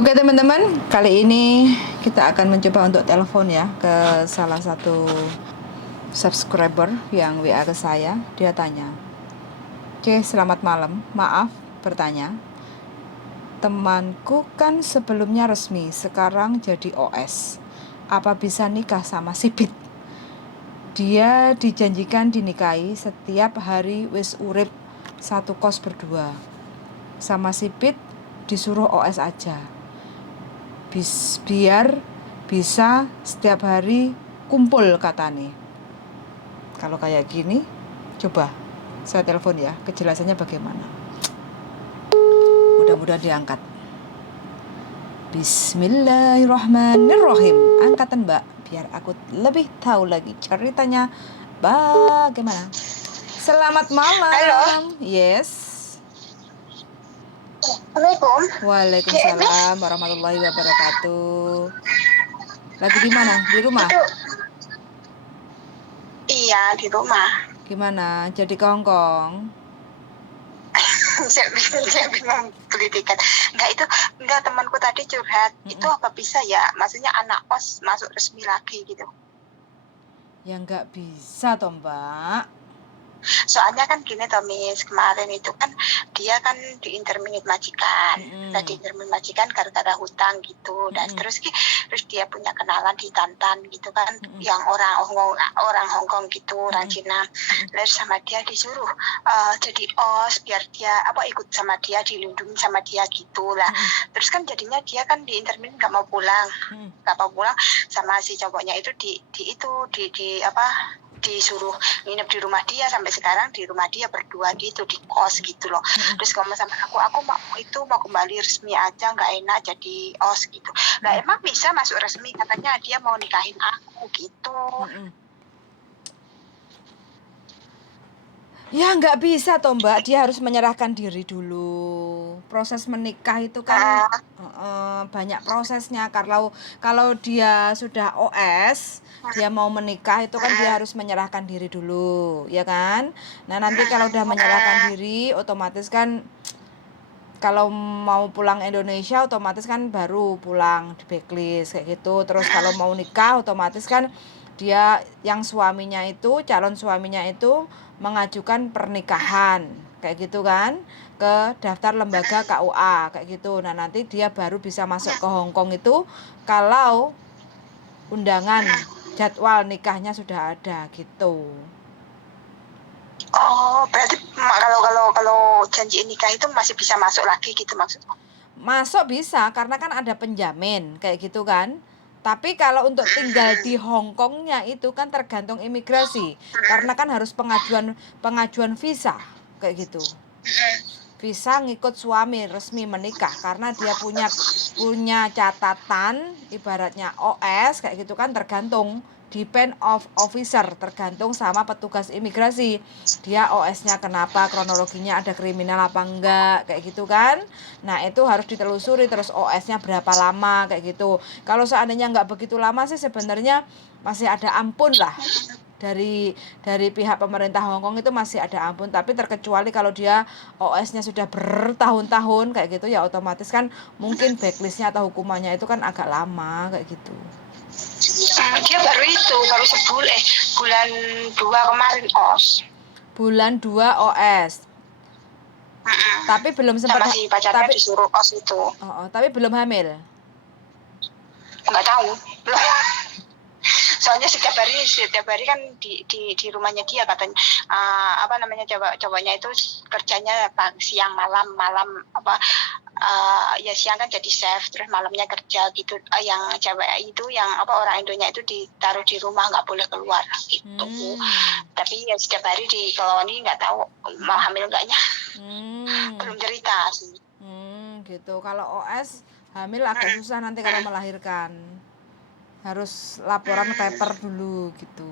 Oke teman-teman, kali ini kita akan mencoba untuk telepon ya ke salah satu subscriber yang WA ke saya. Dia tanya, selamat malam, maaf bertanya, temanku kan sebelumnya resmi, sekarang jadi OS. Apa bisa nikah sama sipit? Dia dijanjikan dinikahi setiap hari wis urip satu kos berdua. Sama sipit disuruh OS aja. Biar bisa setiap hari kumpul katanya. Kalau kayak gini, coba saya telepon ya, kejelasannya bagaimana. Mudah-mudahan diangkat. Bismillahirrahmanirrahim. Angkatan Mbak, biar aku lebih tahu lagi ceritanya bagaimana. Selamat malam. Halo. Yes. Assalamualaikum. Waalaikumsalam warahmatullahi wabarakatuh. Lagi di mana? Di rumah? Iya, di rumah. Gimana? Jadi ke Hongkong? Saya bingung beli tiket. Enggak temanku tadi curhat. Itu apa bisa ya? Maksudnya anak kos masuk resmi lagi gitu. Ya nggak bisa toh Mbak. Soalnya kan gini Tomis, kemarin itu kan dia kan diinterminate majikan. Nah, diinterminate majikan gara-gara hutang gitu. Dan terus dia punya kenalan di Tantan gitu kan, yang orang Hongkong gitu, orang Cina. Terus sama dia disuruh jadi OS biar dia ikut sama dia, dilindungi sama dia gitu lah. Terus kan jadinya dia kan diinterminate nggak mau pulang sama si cowoknya itu disuruh nginep di rumah dia, sampai sekarang di rumah dia berdua gitu, di kos gitu loh. Terus ngomong sama aku mau kembali resmi aja, nggak enak jadi OS gitu. Lah emang bisa masuk resmi, katanya dia mau nikahin aku gitu. Ya nggak bisa toh Mbak, dia harus menyerahkan diri dulu. Proses menikah itu kan banyak prosesnya. Kalau dia sudah OS, dia mau menikah itu kan dia harus menyerahkan diri dulu, ya kan? Nah nanti kalau udah menyerahkan diri, otomatis kan kalau mau pulang Indonesia otomatis kan baru pulang di backlist kayak gitu. Terus kalau mau nikah otomatis kan dia yang calon suaminya itu mengajukan pernikahan kayak gitu kan ke daftar lembaga KUA kayak gitu. Nah nanti dia baru bisa masuk ke Hongkong itu kalau undangan jadwal nikahnya sudah ada gitu. Oh, berarti kalau janji nikah itu masih bisa masuk lagi gitu maksudnya? Masuk bisa karena kan ada penjamin kayak gitu kan. Tapi kalau untuk tinggal di Hongkongnya itu kan tergantung imigrasi. Karena kan harus pengajuan visa kayak gitu. Visa ngikut suami resmi menikah karena dia punya catatan ibaratnya OS kayak gitu kan, tergantung depend of officer, tergantung sama petugas imigrasi. Dia OS-nya kenapa, kronologinya ada kriminal apa enggak kayak gitu kan. Nah, itu harus ditelusuri terus OS-nya berapa lama kayak gitu. Kalau seandainya enggak begitu lama sih sebenarnya masih ada ampun lah. Dari pihak pemerintah Hongkong itu masih ada ampun, tapi terkecuali kalau dia OS-nya sudah bertahun-tahun kayak gitu ya otomatis kan mungkin backlistnya atau hukumannya itu kan agak lama kayak gitu. Dia baru bulan 2 kemarin OS. Bulan 2 OS. Tapi belum sempat sama si pacarnya disuruh OS itu. Tapi belum hamil. Nggak tahu. Soalnya setiap hari kan di rumahnya dia katanya cowoknya itu kerjanya siang malam ya siang kan jadi chef, terus malamnya kerja gitu. Yang cewek itu yang orang Indonya itu ditaruh di rumah, nggak boleh keluar gitu. Tapi ya setiap hari di koloni, nggak tahu mau hamil enggaknya. Belum cerita sih. Gitu. Kalau OS hamil agak susah nanti kalau melahirkan. Harus laporan paper dulu gitu.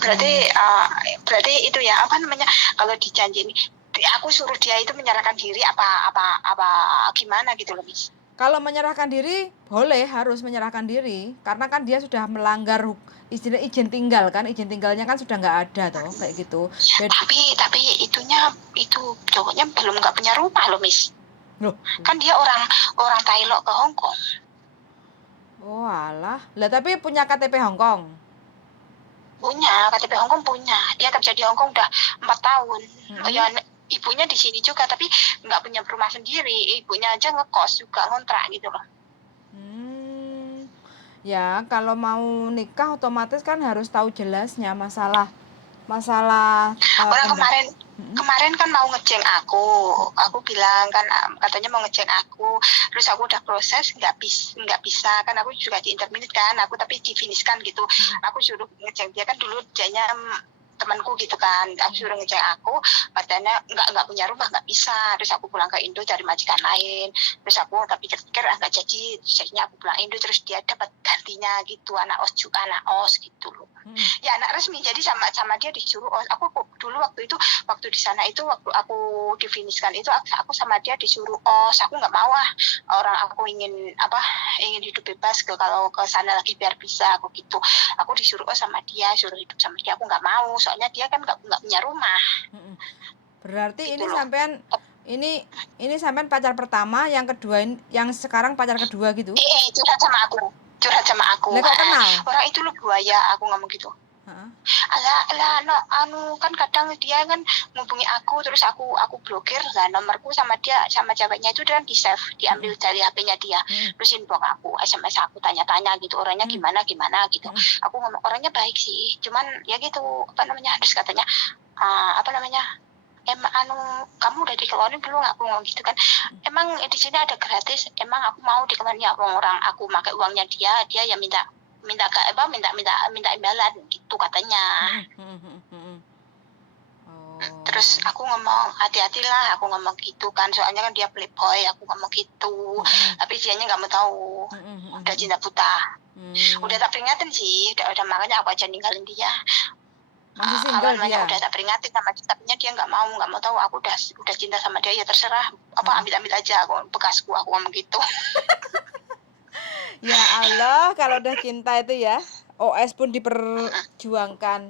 Berarti itu ya kalau dijanji ini aku suruh dia itu menyerahkan diri apa gimana gitu loh, Miss. Kalau menyerahkan diri boleh, harus menyerahkan diri karena kan dia sudah melanggar istilah izin tinggal kan, izin tinggalnya kan sudah nggak ada toh kayak gitu. Tapi itu cowoknya belum nggak punya rumah loh, Miss. Loh. Kan dia orang Thailand ke Hong Kong. Oh alah. Lah tapi punya KTP Hong Kong? Punya, KTP Hong Kong punya. Dia kerja di Hong Kong udah 4 tahun. Ya ibunya di sini juga, tapi nggak punya rumah sendiri. Ibunya aja ngekos juga, ngontrak gitu loh. Ya kalau mau nikah otomatis kan harus tahu jelasnya masalah Orang kemarin kan mau ngeceng aku bilang kan katanya mau ngeceng aku, terus aku udah proses nggak bisa kan, aku juga di interminit kan, aku tapi di finishkan gitu. Aku suruh ngeceng dia kan, dulu jadinya temanku gitu kan, aku suruh ngeceng aku, katanya nggak punya rumah, nggak bisa. Terus aku pulang ke Indo cari majikan lain, terus aku tapi pikir nggak jadi, jadinya aku pulang Indo, terus dia dapat gantinya gitu, anak os gitu loh. Ya anak resmi, jadi sama dia disuruh os. Aku dulu waktu di sana itu, waktu aku difinishkan itu, aku sama dia disuruh os. Aku nggak mau orang aku ingin hidup bebas kalau ke sana lagi biar bisa aku gitu. Aku disuruh os sama dia, suruh hidup sama dia, aku nggak mau, soalnya dia kan nggak punya rumah. Berarti gitu ini sampean pacar pertama, yang kedua, yang sekarang pacar kedua gitu? Curhat sama aku. Lah kok kenal? Orang itu lu buaya, aku ngomong gitu. Alah no, kan kadang dia kan ngubungi aku, terus aku blokir lah nomorku sama dia, sama ceweknya itu, dan di save, diambil dari HP-nya dia. Terus inbox aku, SMS aku, tanya-tanya gitu, orangnya gimana gitu. Aku ngomong orangnya baik sih, cuman ya gitu, terus katanya kamu udah dikeluarin belum, aku ngomong gitu kan. Emang di sini ada gratis, emang aku mau dikeluarin ya, orang aku pakai uangnya dia yang minta imbalan gitu katanya. Terus aku ngomong hati-hatilah, aku ngomong gitu kan, soalnya kan dia playboy, aku ngomong gitu. Tapi dianya nggak mau tahu, udah cinta buta. Udah tak peringatin sih, udah makanya aku aja ninggalin dia. Masih single dia? Udah tak peringatin sama dia, tapi dia nggak mau tahu. Aku udah cinta sama dia, ya terserah, ambil aja, aku bekasku, aku ngomong gitu. Ya Allah, kalau udah cinta itu ya, OS pun diperjuangkan.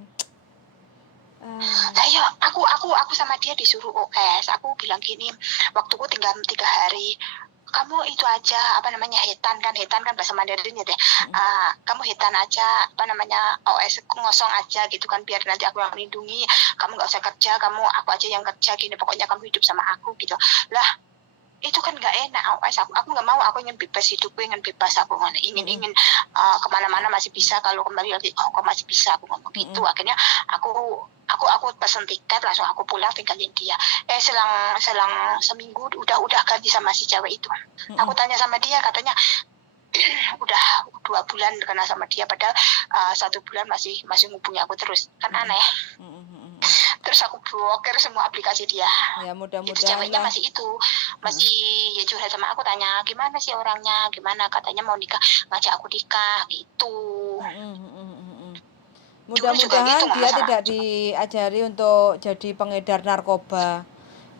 Ya aku sama dia disuruh OS. Aku bilang gini, waktuku tinggal 3 hari. Kamu itu aja, hetan kan bahasa Mandarin ya deh. Kamu hetan aja, OS ngosong aja gitu kan, biar nanti aku yang melindungi. Kamu nggak usah kerja, aku aja yang kerja gini. Pokoknya kamu hidup sama aku gitu. Lah, itu kan nggak enak. OS aku nggak mau, aku ingin bebas hidupku, ingin bebas, aku ingin kemana-mana masih bisa, kalau kembali lagi Hongkong masih bisa, aku ngomong gitu. Akhirnya aku pesen tiket, langsung aku pulang tinggalin dia. Selang seminggu udah ganti sama si cewek itu. Aku tanya sama dia, katanya udah 2 bulan kenal sama dia, padahal 1 bulan masih ngubungi aku terus, kan aneh. Terus aku blokir semua aplikasi dia. Ya mudah-mudahan itu ceweknya masih ya curhat sama aku, tanya gimana sih orangnya, gimana, katanya mau nikah, ngajak aku nikah gitu. Mudah-mudahan dia tidak diajari untuk jadi pengedar narkoba.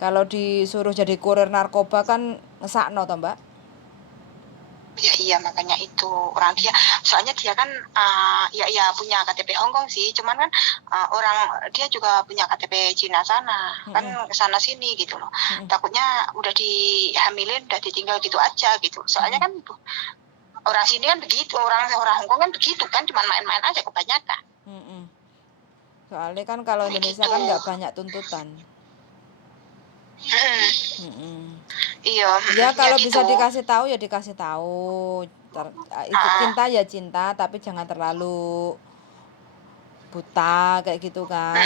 Kalau disuruh jadi kurir narkoba kan ngesakno toh, Mbak? Iya, makanya itu orang dia, soalnya dia kan ya punya KTP Hongkong sih, cuman kan orang dia juga punya KTP Cina sana, kan kesana sini gitu loh. Takutnya udah dihamilin, udah ditinggal gitu aja gitu. Soalnya kan orang sini kan begitu, orang Hongkong kan begitu kan, cuma main-main aja kebanyakan. Soalnya kan kalau Indonesia kan nggak banyak tuntutan. Iya. Ya kalau bisa dikasih tahu ya dikasih tahu. Cinta ya cinta, tapi jangan terlalu buta kayak gitu kan.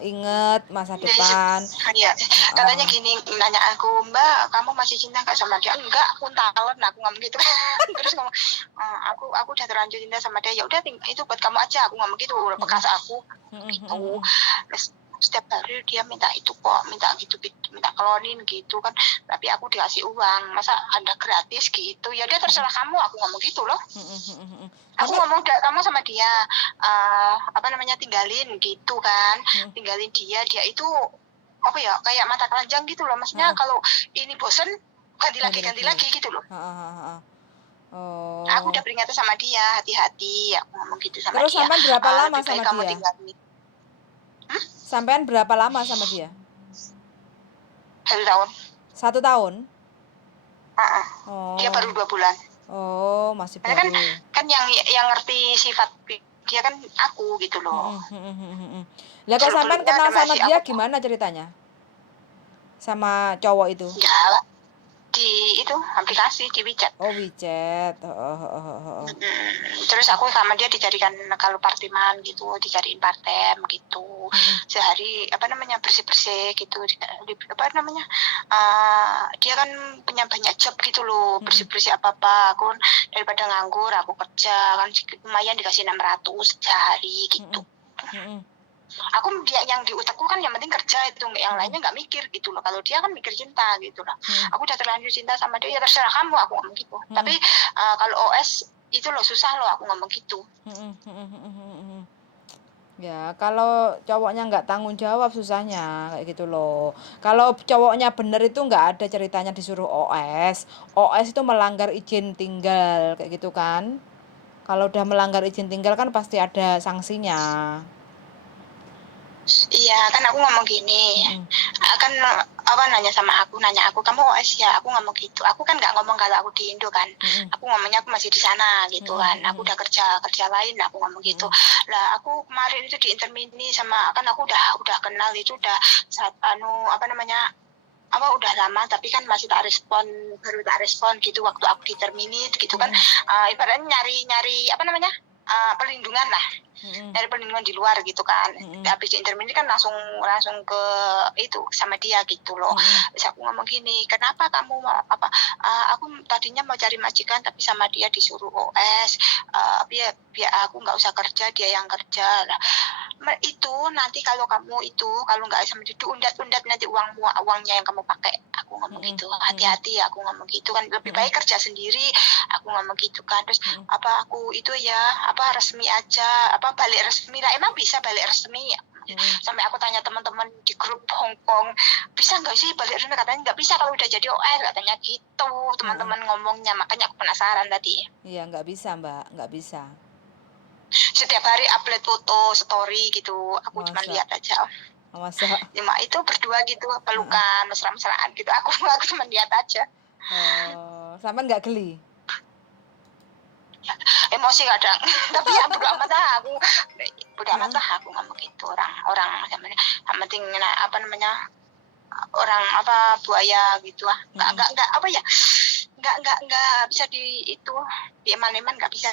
Ingat masa depan. Iya. Katanya gini, nanya aku, Mbak, kamu masih cinta nggak sama dia? Enggak, aku talent, aku ngomong gitu. Terus ngomong, aku udah terlanjur cinta sama dia. Ya udah, itu buat kamu aja, aku ngomong gitu, bekas aku gitu. Terus setiap hari dia minta itu kok, minta klonin gitu kan, tapi aku dikasih uang, masa ada gratis gitu. Ya dia terserah kamu, aku ngomong gitu loh. Aku ngomong kamu sama dia tinggalin gitu kan, tinggalin dia itu kayak mata keranjang gitu loh, maksudnya kalau ini bosen ganti lagi gitu loh. Aku udah peringatin sama dia, hati-hati, aku ngomong gitu sama Terus dia. Terus sampean berapa lama sama kamu dia? Tinggalin. Sampean berapa lama sama dia? 1 tahun. 1 tahun? Dia Oh. baru 2 bulan. Oh, masih Karena kan baru. kan yang ngerti sifat dia kan aku gitu loh. Lah kok sampean Seluk-beluknya kenal udah sama masih dia aku gimana ceritanya? Sama cowok itu? ya di itu aplikasi di WeChat. Oh, WeChat. Oh. Terus aku sama dia dijadikan kalau partiman gitu, dijadiin partem gitu. Sehari apa namanya bersih-bersih gitu. Apa namanya? Dia kan punya banyak job gitu loh, bersih-bersih apa-apa. Aku daripada nganggur, aku kerja kan lumayan dikasih 600 sehari gitu. Aku dia yang di otakku kan yang penting kerja itu, yang lainnya nggak mikir gitu loh. Kalau dia kan mikir cinta gitu loh. Aku udah terlanjur cinta sama dia, ya terserah kamu, aku ngomong gitu. Tapi kalau OS itu loh susah loh, aku ngomong gitu. Ya, kalau cowoknya nggak tanggung jawab susahnya kayak gitu loh. Kalau cowoknya bener itu nggak ada ceritanya disuruh OS. OS itu melanggar izin tinggal kayak gitu kan. Kalau udah melanggar izin tinggal kan pasti ada sanksinya. Iya kan aku ngomong gini, kan apa nanya aku kamu OS ya, aku ngomong gitu. Aku kan nggak ngomong kalau aku di Indo kan, aku ngomongnya aku masih di sana gitu kan. Aku udah kerja lain, aku ngomong gitu. Lah aku kemarin itu di intermini sama kan aku udah kenal itu udah apa namanya udah lama tapi kan masih baru tak respon gitu waktu aku di terminate gitu kan. Ibaratnya nyari apa namanya perlindungan lah, dari perlindungan di luar gitu kan. Habis di intermediate kan langsung ke itu sama dia gitu loh. Terus aku ngomong gini, kenapa kamu mau apa aku tadinya mau cari majikan tapi sama dia disuruh OS, biar aku nggak usah kerja, dia yang kerja lah. Itu nanti kalau kamu itu kalau nggak sama dia undat nanti uangnya yang kamu pakai, aku ngomong gitu. Hati-hati, aku ngomong gitu kan, lebih baik kerja sendiri, aku ngomong gitu kan. Terus aku itu ya resmi aja, balik resmi lah, emang bisa balik resmi ya? Sampai aku tanya teman-teman di grup Hongkong, bisa nggak sih balik resmi? Katanya nggak bisa kalau udah jadi OS, katanya gitu teman-teman ngomongnya. Makanya aku penasaran tadi. Iya, nggak bisa Mbak, nggak bisa. Setiap hari upload foto story gitu, aku cuma Masa, lihat aja. masa. Cuma itu berdua gitu pelukan mesra-mesraan gitu, aku cuma lihat aja. Oh, sampean nggak geli? Emosi kadang tapi ya bodo amat lah, aku ngomong gitu. Orang yang penting apa namanya orang buaya gitu nggak apa ya, nggak bisa di itu di eman-eman, nggak bisa.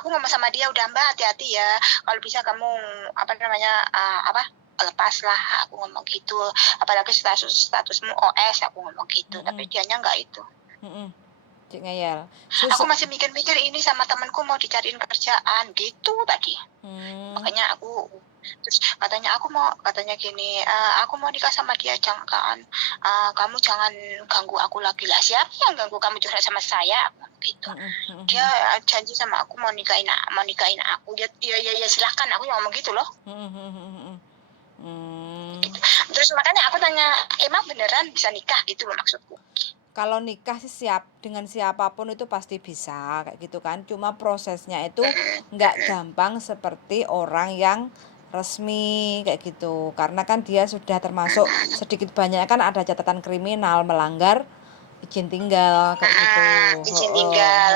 Aku ngomong sama dia, udah Mbak hati-hati ya, kalau bisa kamu apa namanya lepas lah, aku ngomong gitu. Apalagi statusmu OS, aku ngomong gitu. Tapi dianya nggak itu. Cik ngeyel. Aku masih mikir-mikir ini sama temanku mau dicariin kerjaan gitu tadi. Makanya aku terus katanya gini, aku mau nikah sama dia, jangan kamu jangan ganggu aku lagi. Lah siapa yang ganggu kamu curhat sama saya, aku gitu. Dia janji sama aku mau nikahin aku. Ya silakan, aku yang ngomong gitu loh. Gitu. Terus makanya aku tanya, emang beneran bisa nikah gitu loh maksudku. Kalau nikah sih dengan siapapun itu pasti bisa kayak gitu kan. Cuma prosesnya itu nggak gampang seperti orang yang resmi kayak gitu. Karena kan dia sudah termasuk sedikit banyak kan ada catatan kriminal melanggar izin tinggal kayak gitu. Izin tinggal,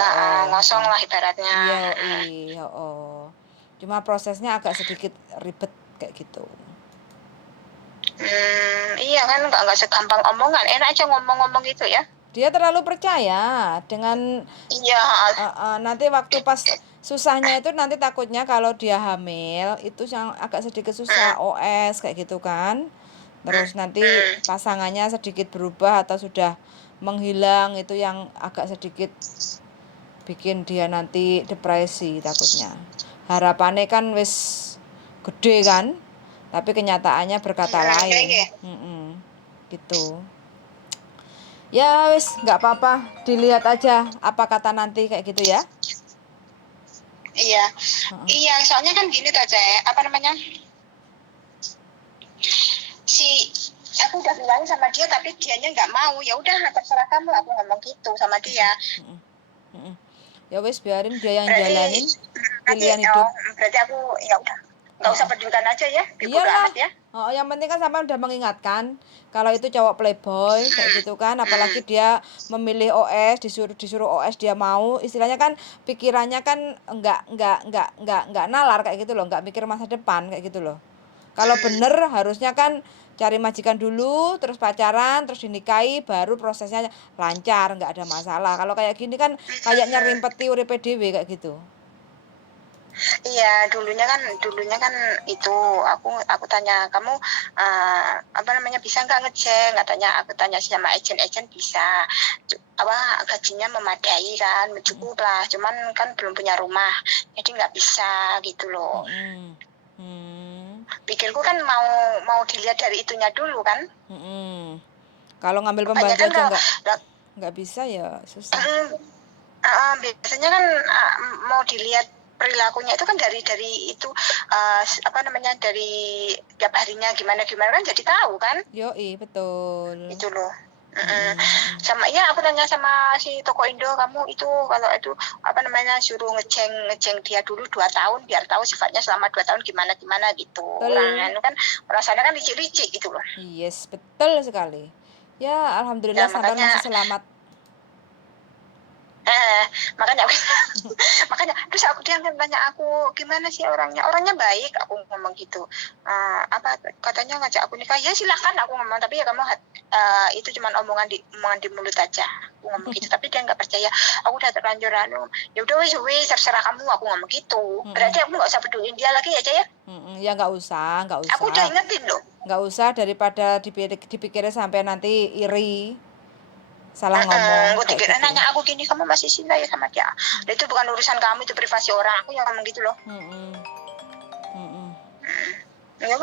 ngosong lah ibaratnya. Iya, Cuma prosesnya agak sedikit ribet kayak gitu. Iya kan nggak segampang omongan, enak aja ngomong-ngomong gitu ya. Dia terlalu percaya dengan nanti waktu pas susahnya itu nanti takutnya kalau dia hamil itu yang agak sedikit susah OS kayak gitu kan. Terus nanti pasangannya sedikit berubah atau sudah menghilang, itu yang agak sedikit bikin dia nanti depresi takutnya. Harapannya kan wis gede kan, tapi kenyataannya berkata lain. Gitu. Ya wis nggak apa-apa, dilihat aja apa kata nanti kayak gitu ya. Iya soalnya kan gini tuh apa namanya aku udah bilang sama dia tapi dianya nggak mau. Ya udah terserah kamu, aku ngomong gitu sama dia. Ya wis biarin dia yang jalanin pilihan hidup. Berarti aku ya udah Nggak usah pedulikan aja ya, bodo Iyalah. amat ya. Yang penting kan sampai udah mengingatkan kalau itu cowok playboy kayak gitu kan, apalagi dia memilih OS, disuruh OS dia mau, istilahnya kan pikirannya kan enggak nalar kayak gitu loh, enggak mikir masa depan kayak gitu loh. Kalau bener harusnya kan cari majikan dulu, terus pacaran, terus dinikahi, baru prosesnya lancar, nggak ada masalah. Kalau kayak gini kan kayaknya rimpeti uripe dhewe kayak gitu. Iya, dulunya kan itu aku tanya kamu apa namanya bisa nggak ngecek? Aku tanya sama agent bisa. Apa gajinya memadai kan, cukup lah. Cuman kan belum punya rumah, jadi nggak bisa gitu loh. Pikirku kan mau dilihat dari itunya dulu kan. Kalau ngambil pembantu Kebanyakan aja kalau nggak bisa ya susah. biasanya kan mau dilihat perilakunya itu kan dari itu apa namanya dari tiap harinya gimana kan jadi tahu kan. Yoi, betul. Itu loh. Sama ya aku tanya sama si toko Indo, kamu itu kalau itu apa namanya suruh ngeceng dia dulu 2 tahun biar tahu sifatnya selama 2 tahun gimana gitu. Orang kan orang sana kan licik-licik gitu loh. Yes, betul sekali. Ya, alhamdulillah Ya, sampai makanya masih selamat. makanya makanya terus dia nanya aku gimana sih orangnya baik, aku ngomong gitu. Apa katanya ngajak aku nikah, ya silakan aku ngomong, tapi ya kamu itu cuma omongan di mulut aja, aku ngomong gitu. Tapi dia nggak percaya, aku udah terlanjur ya udah wis terserah kamu, aku ngomong gitu. Berarti aku nggak usah peduliin dia lagi ya ya. Ya nggak usah. Aku udah ingetin loh. Nggak usah, daripada dipikirnya sampai nanti iri, salah ngomong kayak gitu. Nanya aku gini, kamu masih cinta ya sama dia? Itu bukan urusan kamu, itu privasi orang, aku yang ngomong gitu loh. Ya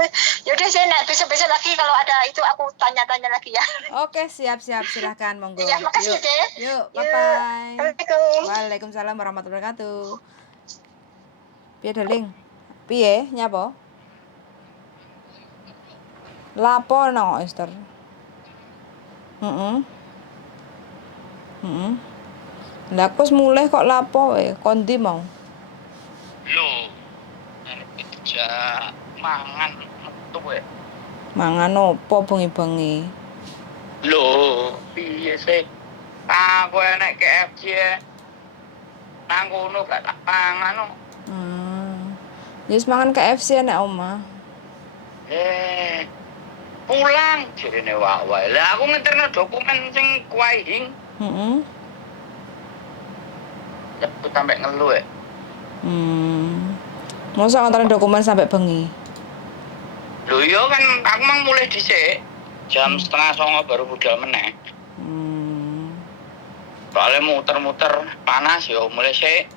udah saya besok lagi kalau ada itu aku tanya-tanya lagi ya. Oke, siap silahkan monggo. Iya, makasih deh. Yuk, bye bye. Assalamualaikum. Waalaikumsalam warahmatullahi wabarakatuh. Piye Deling? Piye nyapa? Lapo no, Esther? Lah kok mulai kok lapo kondi mau? Lho, kerja mangan metu Mangan opo bengi-bengi? Lho, piye sih? Aku enek KFC nang kono gak tak pangan. Wis mangan KFC nek omah. Pulang jarene wae. Lah aku ngeterno dokumen sing kuwaing. Aku sampe ngeluh Masa nganterin dokumen sampai bengi? Lho iya kan aku mang mulai dhisik. Jam 8:30 baru budal meneh. Soalnya muter-muter panas ya mulai sik.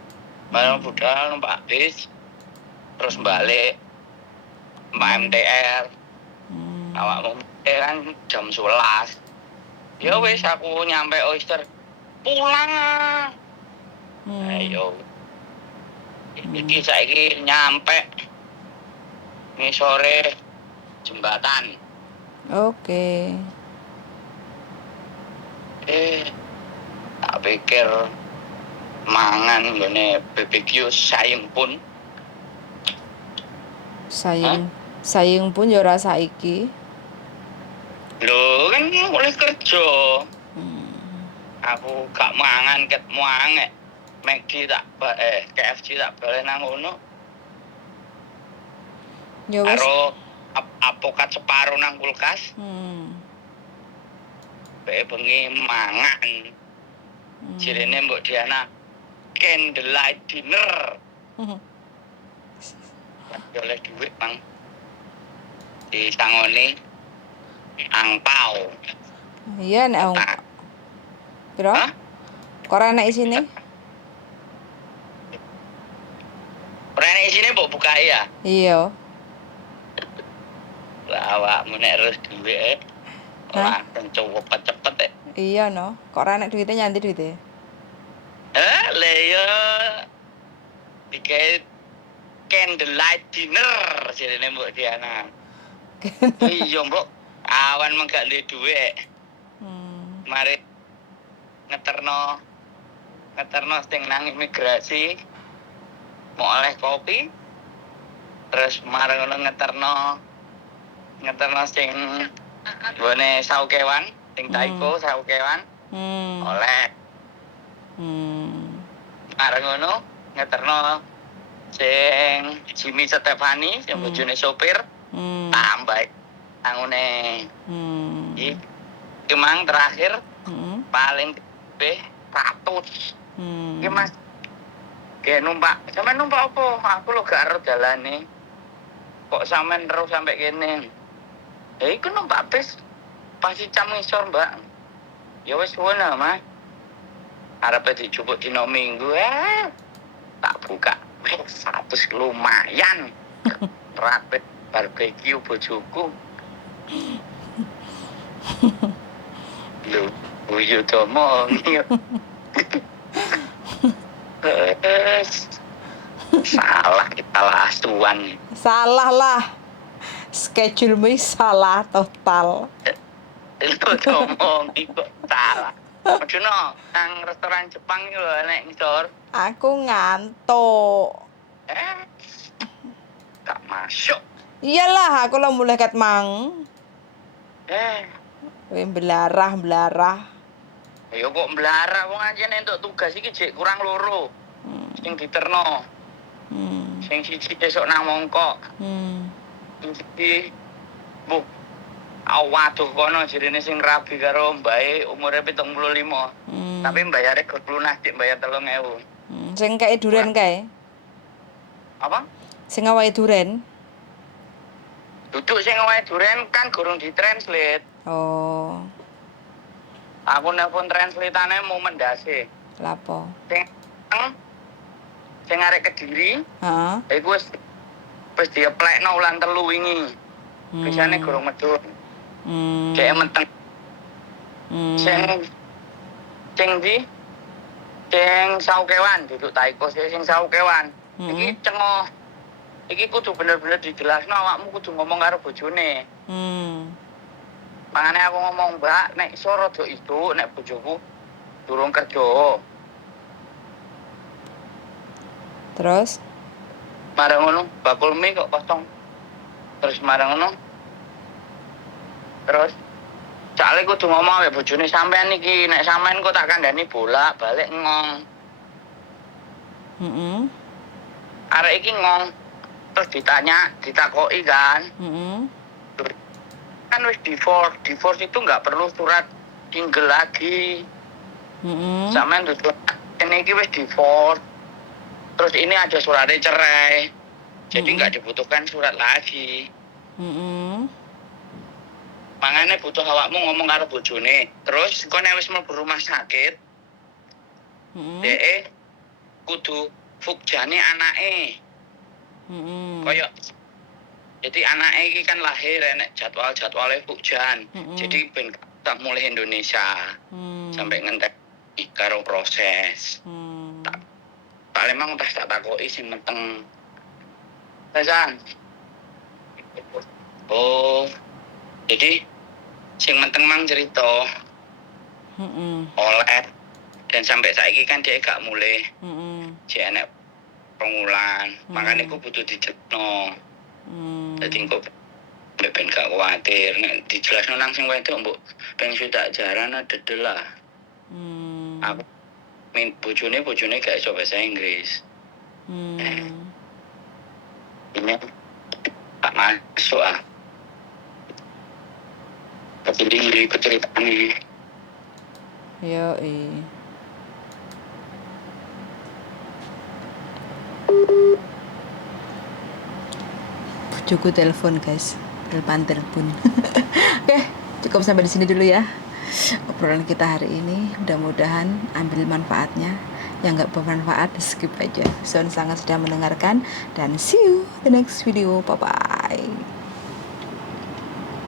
Baru budal numpak bis. Terus balik numpak MTR. Awakmu kan jam 11. Ya wis aku nyampe Oyster. Pulang ayo. Iki saiki nyampe ngisore jembatan. Oke. Tak pikir mangan ngene BBQ sayang pun. Sayang pun ya ora saiki. Lho kan mulai kerja. Aku gak mangan ket muange. McD KFC tak balen nang ngono. Ya wis. Karo apokat separo nang kulkas. Bengi mangan. Jirene mbok Diana candlelight dinner. Oleh duit Bang. Disangoni angpau. Iya nek piro? Kok ora enek isine? Ora enek isine mbok buka ya? Iya. Lah awakmu nek terus duit ora cepet-cepet Iya no. Kok ora enek duite nyanti duite? Lah ya dikait candlelight dinner jarene mbok Diana. Iya mbok awan meng gak duwe dhuwit. Mari ngeterno sing nang imigrasi mau oleh kopi Terus marang ngono ngeterno sing gone saukewan, sing Taiko saukewan. Oleh. Marang ngono ngeterno sing Jimmy Stefani, sing bojone sopir. Tambah angune. Iki mang terakhir paling gede 100. Iki Mas. Kayak numpak. Sampe numpak apa? Aku lho gak ero dalane. Kok sampean terus sampai kene? Ya iku numpak bis pasti jam ngisor, Mbak. Ya wis suwun lah, Mas. Arepe dijupuk dina Minggu tak buka. Wis 100 lumayan. Rapet barbeque bojoku. Lho, uyu tomo. Salah kita lasuan. Salah lah. Schedule-mu salah total. Itu ngomong itu salah. Maksudnya nang restoran Jepang itu nek ngisor. Aku ngantuk. Gak masuk. Iyalah, aku lo mulai kat mang. Belarah. Ya kok melarat wong anjen entuk tugas iki jek kurang loro. Sing diterno. Sing siji besok nang mongkok. Iki bu waduh kono jirine sing rabi karo mbae umure 75. Tapi mbayare gak lunas dik bayar 3.000. Sing kae duren kae. Apa? Sing awae duren. Duduk sing omahe duren kan gurung ditranslate. Oh. Aku nelpon translitane mau mendase. Lapo? Sing arek Kediri. Heeh. Iku wis dieplekno ulan 3 wingi. Bisane gurung medhun. Cek meteng. Sing di sing saukewan duduk Taiko sing saukewan. Iki cengoh. Iki kudu bener-bener dijelasno awakmu kudu ngomong karo bojone. Mangane aku ngomong, Mbak, nek iso rada itu nek bojoku durung kerja. Terus Marang ngono, bakul mie kok kosong. Terus marang ngono. Terus cale kudu ngomong ambek bojone sampean iki, nek sampean kok tak kandhani bolak-balik ngong. Arek iki ngong. Terus ditakoki kan. Kan wis divorce itu nggak perlu surat single lagi. Sampean duduk ini wis divorce. Terus ini ada suratnya cerai. Jadi nggak dibutuhkan surat lagi. Makanya butuh awakmu ngomong karo bojone. Terus kok nek wis mlebu rumah sakit. Dek kudu fukjane anake. Koyok jadi anaknya ini kan lahir enek jadwal-jadwalnya fukjan. Jadi ben tak mulai Indonesia sampai ngentek karo proses. Tak lemang tak takoki sing meteng. Pesan. Oh. Jadi sing menteng mang cerita. Oleh dan sampai saiki kan dia gak mulai. Jek enek pengulan. Makanya aku butuh dijetno. Jadi kok ben gak kuwatir nek dijelasno nang sing wedok mbok ben sudah jaran dedel lah. Aku bojone gak iso bahasa Inggris. Ini tak masuk ah. Tapi di cerita ini. Yoi. Cukup telepon guys, telepon. Oke, cukup sampai di sini dulu ya obrolan kita hari ini. Mudah-mudahan ambil manfaatnya. Yang nggak bermanfaat skip aja. Sangat sudah mendengarkan dan see you the next video. Bye bye.